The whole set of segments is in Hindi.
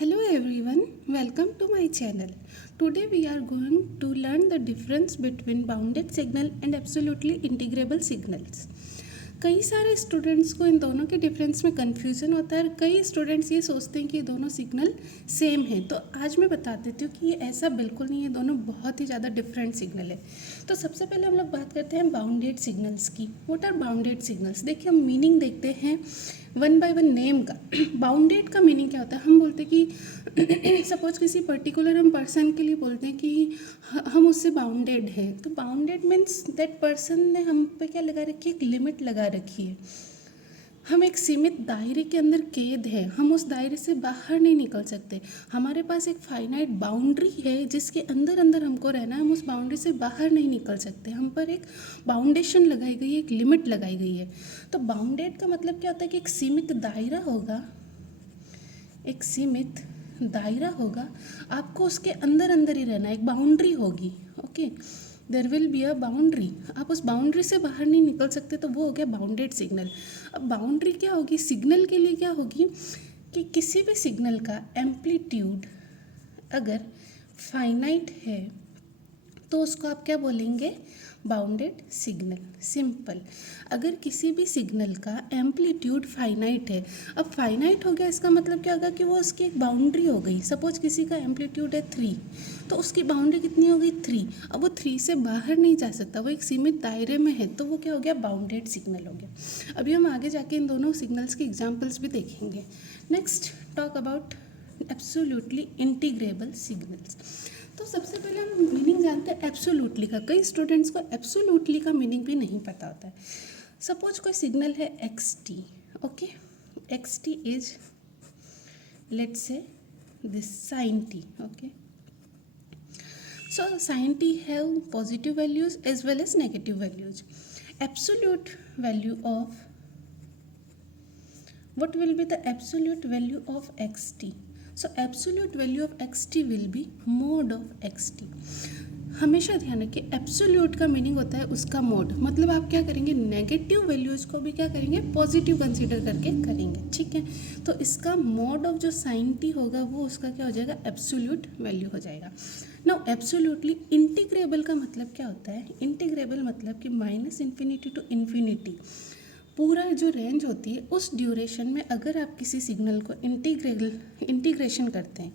Hello everyone, welcome to my channel. Today we are going to learn the difference between bounded signal and absolutely integrable signals. कई सारे स्टूडेंट्स को इन दोनों के डिफरेंस में कन्फ्यूज़न होता है और कई स्टूडेंट्स ये सोचते हैं कि ये दोनों सिग्नल सेम हैं। तो आज मैं बता देती हूँ कि ये ऐसा बिल्कुल नहीं है, दोनों बहुत ही ज़्यादा डिफरेंट सिग्नल है। तो सबसे पहले हम लोग बात करते हैं बाउंडेड सिग्नल्स की। What are bounded signals? देखिए, हम मीनिंग देखते हैं वन बाय वन नेम का। बाउंडेड का मीनिंग क्या होता है? हम बोलते हैं कि सपोज किसी पर्टिकुलर हम पर्सन के लिए बोलते हैं कि हम उससे बाउंडेड है। तो बाउंडेड मीन्स दैट पर्सन ने हम पे क्या लगा रखी है? एक लिमिट लगा रखी है। हम एक सीमित दायरे के अंदर कैद है, हम उस दायरे से बाहर नहीं निकल सकते। हमारे पास एक फाइनाइट बाउंड्री है जिसके अंदर अंदर हमको रहना है, हम उस बाउंड्री से बाहर नहीं निकल सकते। हम पर एक बाउंडेशन लगाई गई है, एक लिमिट लगाई गई है। तो बाउंडेड का मतलब क्या होता है कि एक सीमित दायरा होगा, एक सीमित दायरा होगा, आपको उसके अंदर अंदर ही रहना है, एक बाउंड्री होगी। Okay, there will be a boundary, आप उस बाउंड्री से बाहर नहीं निकल सकते, तो वो हो गया बाउंडेड सिग्नल। अब बाउंड्री क्या होगी सिग्नल के लिए? क्या होगी कि किसी भी सिग्नल का एम्पलीट्यूड अगर फाइनाइट है तो उसको आप क्या बोलेंगे? Bounded signal. सिंपल। अगर किसी भी सिग्नल का एम्पलीट्यूड फाइनाइट है, अब फाइनाइट हो गया इसका मतलब क्या होगा कि वो उसकी एक बाउंड्री हो गई। सपोज किसी का एम्पलीट्यूड है 3, तो उसकी बाउंड्री कितनी हो गई? 3। अब वो 3 से बाहर नहीं जा सकता, वो एक सीमित दायरे में है, तो वो क्या हो गया? बाउंडेड सिग्नल हो गया। अभी हम आगे जाके इन दोनों सिग्नल्स के एग्जाम्पल्स भी देखेंगे। Next talk about absolutely integrable signals. तो सबसे पहले हम मीनिंग जानते हैं एब्सोल्युटली का। कई स्टूडेंट्स को एब्सोल्युटली का मीनिंग भी नहीं पता होता है। सपोज कोई सिग्नल है x t. Okay, x t is let's say this sine t. Okay, so sin t have positive values as well as negative values. Absolute value of what will be the absolute value of xt? So absolute value of xt will be mod of xt. हमेशा ध्यान रखिए, एब्सोल्यूट का मीनिंग होता है उसका मोड। मतलब आप क्या करेंगे? नेगेटिव वैल्यूज़ को भी क्या करेंगे? पॉजिटिव कंसीडर करके करेंगे। ठीक है, तो इसका मोड ऑफ जो साइन टी होगा वो उसका क्या हो जाएगा? एब्सोल्यूट वैल्यू हो जाएगा। नाउ एब्सोल्युटली इंटीग्रेबल का मतलब क्या होता है? इंटीग्रेबल मतलब कि माइनस इन्फिनिटी टू इन्फिनिटी पूरा जो रेंज होती है उस ड्यूरेशन में अगर आप किसी सिग्नल को इंटीग्रेशन करते हैं,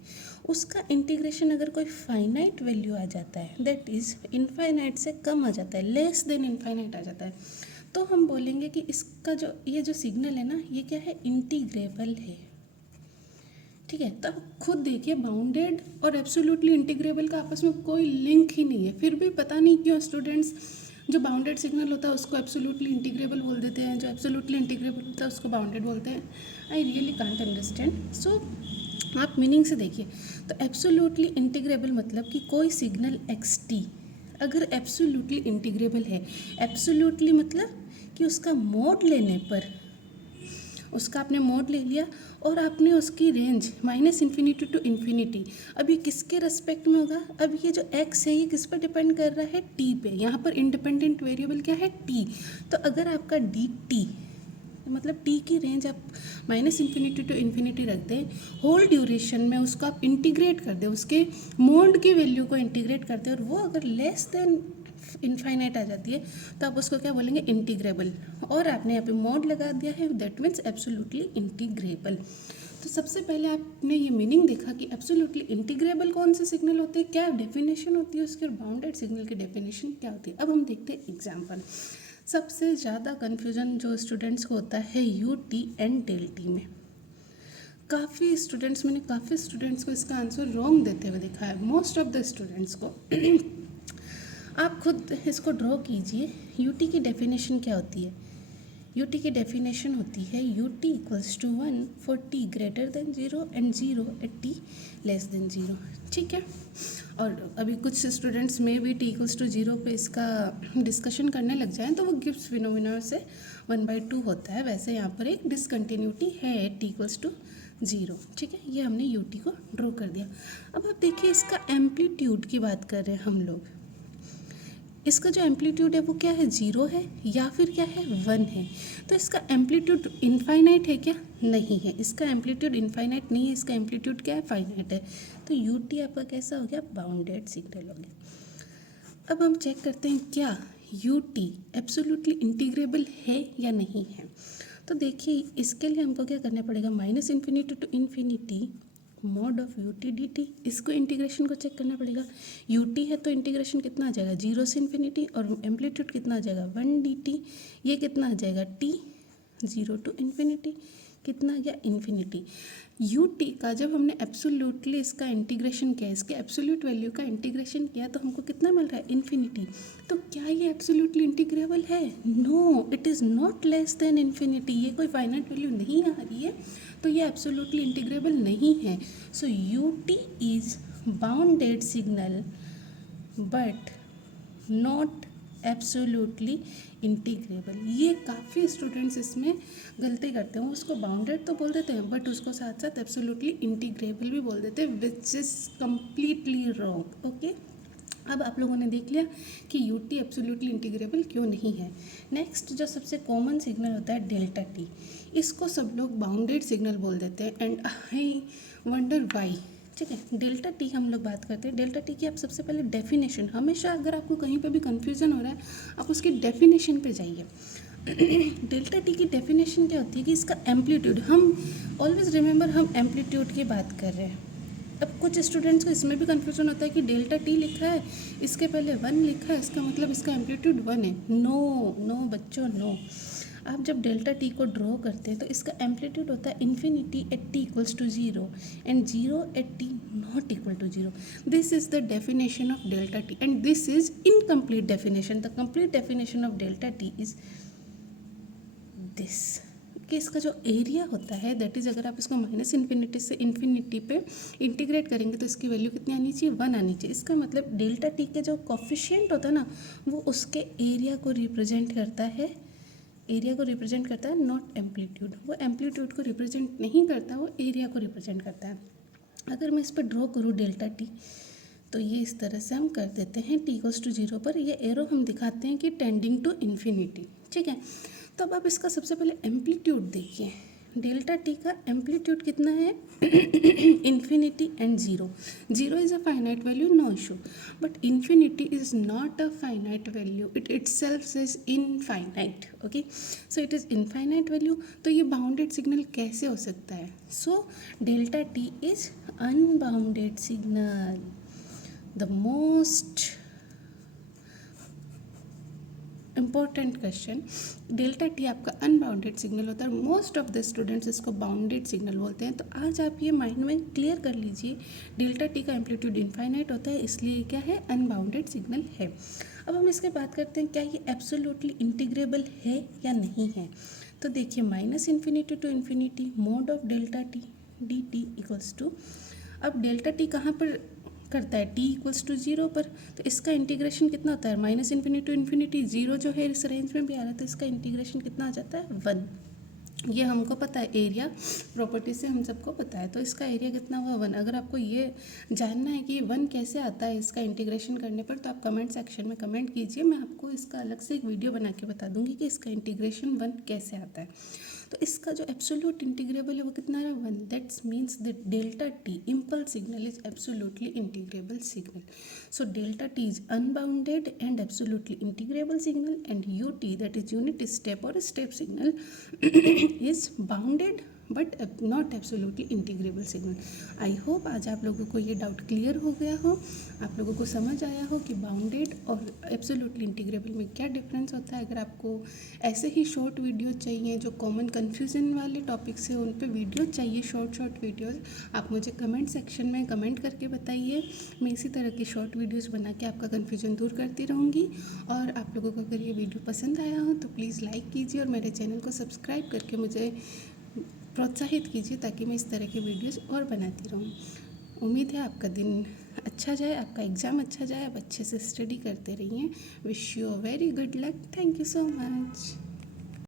उसका इंटीग्रेशन अगर कोई फाइनाइट वैल्यू आ जाता है, दैट इज़ इनफाइनाइट से कम आ जाता है, लेस देन इनफाइनाइट आ जाता है, तो हम बोलेंगे कि इसका जो ये जो सिग्नल है ना, ये क्या है? इंटीग्रेबल है। ठीक है, तब खुद देखिए, बाउंडेड और एब्सोल्युटली इंटीग्रेबल का आपस में कोई लिंक ही नहीं है। फिर भी पता नहीं क्यों स्टूडेंट्स जो बाउंडेड सिग्नल होता है उसको एब्सोल्युटली इंटीग्रेबल बोल देते हैं, जो एब्सोल्युटली इंटीग्रेबल होता है उसको बाउंडेड बोलते हैं। I really can't understand. So आप मीनिंग से देखिए, तो एब्सोल्युटली इंटीग्रेबल मतलब कि कोई सिग्नल एक्स टी अगर एब्सोल्युटली इंटीग्रेबल है, एब्सोल्युटली मतलब कि उसका मोड लेने पर, उसका आपने मोड ले लिया और आपने उसकी range minus infinity to infinity, अब ये किसके रेस्पेक्ट में होगा? अब ये जो x है ये किस पर डिपेंड कर रहा है? t पे। यहाँ पर इंडिपेंडेंट वेरिएबल क्या है? t। तो अगर आपका dt मतलब t की रेंज आप माइनस इन्फिनिटी टू इन्फिनिटी रख दें, होल ड्यूरेशन में उसको आप इंटीग्रेट कर दें, उसके मोड की वैल्यू को इंटीग्रेट कर दें, और वो अगर लेस देन इनफाइनाइट आ जाती है तो आप उसको क्या बोलेंगे? इंटीग्रेबल। और आपने यहाँ पे मोड लगा दिया है, दैट मीन्स एब्सोल्युटली इंटीग्रेबल। तो सबसे पहले आपने ये मीनिंग देखा कि एब्सोल्युटली इंटीग्रेबल कौन से सिग्नल होते हैं, क्या डेफिनेशन होती है उसकी, और बाउंडेड सिग्नल की डेफिनेशन क्या होती है। अब हम देखते हैं एग्जाम्पल। सबसे ज़्यादा कन्फ्यूजन जो स्टूडेंट्स को होता है u t and del t में। काफ़ी स्टूडेंट्स को इसका आंसर रॉन्ग देते हुए देखा है, मोस्ट ऑफ द स्टूडेंट्स को। आप खुद इसको ड्रॉ कीजिए। यूटी की डेफिनेशन क्या होती है? यूटी की डेफिनेशन होती है u t equals to 1 for t greater than 0 and 0 at t less than 0। ठीक है, और अभी कुछ स्टूडेंट्स में भी टी इक्वल्स टू 0 पे इसका डिस्कशन करने लग जाएं तो वो गिब्स फिनोमिना से 1/2 होता है। वैसे यहाँ पर एक डिसकंटिन्यूटी है टी इक्वल्स टू 0। ठीक है, ये हमने यूटी को ड्रॉ कर दिया। अब आप देखिए, इसका एम्पलीट्यूड की बात कर रहे हैं हम लोग। इसका जो एम्पलीट्यूड है वो क्या है, 0 है या फिर क्या है, 1 है। तो इसका एम्पलीट्यूड इनफाइनाइट है क्या, नहीं है, इसका एम्पलीट्यूड इनफाइनाइट नहीं है, इसका एम्पलीट्यूड क्या है, फाइनाइट है। तो यू टी आपका कैसा हो गया, बाउंडेड सिग्नल हो गया। अब हम चेक करते हैं क्या यू टी एब्सोल्युटली इंटीग्रेबल है या नहीं है। तो देखिए इसके लिए हमको क्या करना पड़ेगा, minus infinity to infinity mod of u t d t, इसको इंटीग्रेशन को चेक करना पड़ेगा। यू टी है तो इंटीग्रेशन कितना आ जाएगा, 0 से इन्फिनिटी, और एम्पलीट्यूड कितना आ जाएगा, 1 डी टी। ये कितना आ जाएगा, टी 0 टू इन्फिनिटी, कितना आ गया, इन्फिनिटी। यू टी का जब हमने एब्सोल्युटली इसका इंटीग्रेशन किया, इसके एब्सोल्यूट वैल्यू का इंटीग्रेशन किया, तो हमको कितना मिल रहा है, इन्फिनिटी। तो क्या ये एब्सोल्युटली इंटीग्रेबल है, no, it is not less than infinity, ये कोई फाइनाइट वैल्यू नहीं आ रही है, तो ये एब्सोल्युटली इंटीग्रेबल नहीं है। So U T is bounded signal but not absolutely integrable. ये काफ़ी स्टूडेंट्स इसमें गलती करते हैं, उसको बाउंडेड तो बोल देते हैं बट उसको साथ साथ एब्सोल्युटली इंटीग्रेबल भी बोल देते हैं, which is completely wrong. Okay, अब आप लोगों ने देख लिया कि यू टी एब्सोल्युटली इंटीग्रेबल क्यों नहीं है। नेक्स्ट जो सबसे कॉमन सिग्नल होता है डेल्टा टी, इसको सब लोग बाउंडेड सिग्नल बोल देते हैं, एंड आई वंडर वाई। ठीक है, डेल्टा टी हम लोग बात करते हैं। डेल्टा टी की आप सबसे पहले डेफिनेशन, हमेशा अगर आपको कहीं पे भी कन्फ्यूज़न हो रहा है आप उसकी डेफिनेशन पे जाइए। डेल्टा टी की डेफिनेशन क्या होती है कि इसका एम्पलीट्यूड, हम ऑलवेज रिमेंबर हम एम्पलीट्यूड की बात कर रहे हैं। अब कुछ स्टूडेंट्स को इसमें भी कन्फ्यूजन होता है कि डेल्टा टी लिखा है, इसके पहले 1 लिखा है, इसका मतलब इसका एम्पलीट्यूड 1 है। नो नो बच्चों, नो। आप जब डेल्टा टी को ड्रॉ करते हैं तो इसका एम्पलीट्यूड होता है infinity at t equals to 0 and 0 at t not equal to 0। This is the definition of delta t and this is incomplete definition. The complete definition of delta T is this, कि इसका जो एरिया होता है दैट इज़, अगर आप इसको माइनस इन्फिनिटी से इन्फिनिटी पे इंटीग्रेट करेंगे तो इसकी वैल्यू कितनी आनी चाहिए, 1 आनी चाहिए। इसका मतलब डेल्टा टी के जो कॉफिशिएंट होता है ना, वो उसके एरिया को रिप्रेजेंट करता है, एरिया को रिप्रेजेंट करता है, नॉट एम्पलीट्यूड। वो एम्पलीट्यूड को रिप्रेजेंट नहीं करता, वो एरिया को रिप्रेजेंट करता है। अगर मैं इस पर ड्रॉ करूँ डेल्टा टी, तो ये इस तरह से हम कर देते हैं, टी इक्वल्स टू 0 पर ये एरो हम दिखाते हैं कि टेंडिंग टू इन्फिनिटी। ठीक है, तो अब आप इसका सबसे पहले एम्पलीट्यूड देखिए। डेल्टा टी का एम्पलीट्यूड कितना है, infinity and 0। 0 is a finite value, no issue, but infinity is not a finite value, it itself is infinite. Okay, so it is infinite value, तो ये बाउंडेड सिग्नल कैसे हो सकता है। So delta t is unbounded signal. The most important question, delta t आपका अनबाउंडेड सिग्नल होता है, मोस्ट ऑफ द स्टूडेंट्स इसको बाउंडेड सिग्नल बोलते हैं। तो आज आप ये माइंड में क्लियर कर लीजिए, डेल्टा टी का एम्पलीट्यूड इनफाइनाइट होता है, इसलिए क्या है, अनबाउंडेड सिग्नल है। अब हम इसके बात करते हैं क्या ये एब्सोल्युटली इंटीग्रेबल है या नहीं है। तो देखिए minus infinity to infinity mod of delta t d t equals to, अब डेल्टा टी कहाँ पर करता है, टी इक्वल्स टू 0 पर, तो इसका इंटीग्रेशन कितना होता है, माइनस इन्फिनिटी टू इन्फिनिटी, 0 जो है इस रेंज में भी आ रहा है, तो इसका इंटीग्रेशन कितना आ जाता है, 1। ये हमको पता है, एरिया प्रॉपर्टी से हम सबको पता है, तो इसका एरिया कितना हुआ, 1। अगर आपको ये जानना है कि 1 कैसे आता है इसका इंटीग्रेशन करने पर, तो आप कमेंट सेक्शन में कमेंट कीजिए, मैं आपको इसका अलग से एक वीडियो बना के बता दूंगी कि इसका इंटीग्रेशन 1 कैसे आता है। तो इसका जो एब्सोल्यूट इंटीग्रेबल है वो कितना है, 1। That's means the delta T impulse signal is absolutely integrable signal. So delta T is unbounded and absolutely integrable signal, and U T that is unit step और step signal is bounded but not absolutely integrable signal. I hope आज आप लोगों को ये डाउट क्लियर हो गया हो, आप लोगों को समझ आया हो कि बाउंडेड और एब्सोल्युटली इंटीग्रेबल में क्या डिफरेंस होता है। अगर आपको ऐसे ही शॉर्ट वीडियो चाहिए जो कॉमन कन्फ्यूजन वाले टॉपिक्स हैं, उन पे वीडियो चाहिए, शॉर्ट वीडियोज़, आप मुझे कमेंट सेक्शन में कमेंट करके बताइए। मैं इसी तरह की शॉर्ट वीडियोज़ बना के आपका कन्फ्यूजन दूर करती रहूँगी। और आप लोगों को अगर ये वीडियो पसंद आया हो तो प्लीज़ लाइक कीजिए और मेरे चैनल को सब्सक्राइब करके मुझे प्रोत्साहित कीजिए, ताकि मैं इस तरह के वीडियोस और बनाती रहूँ। उम्मीद है आपका दिन अच्छा जाए, आपका एग्ज़ाम अच्छा जाए, आप अच्छे से स्टडी करते रहिए। Wish you a very good luck. Thank you so much.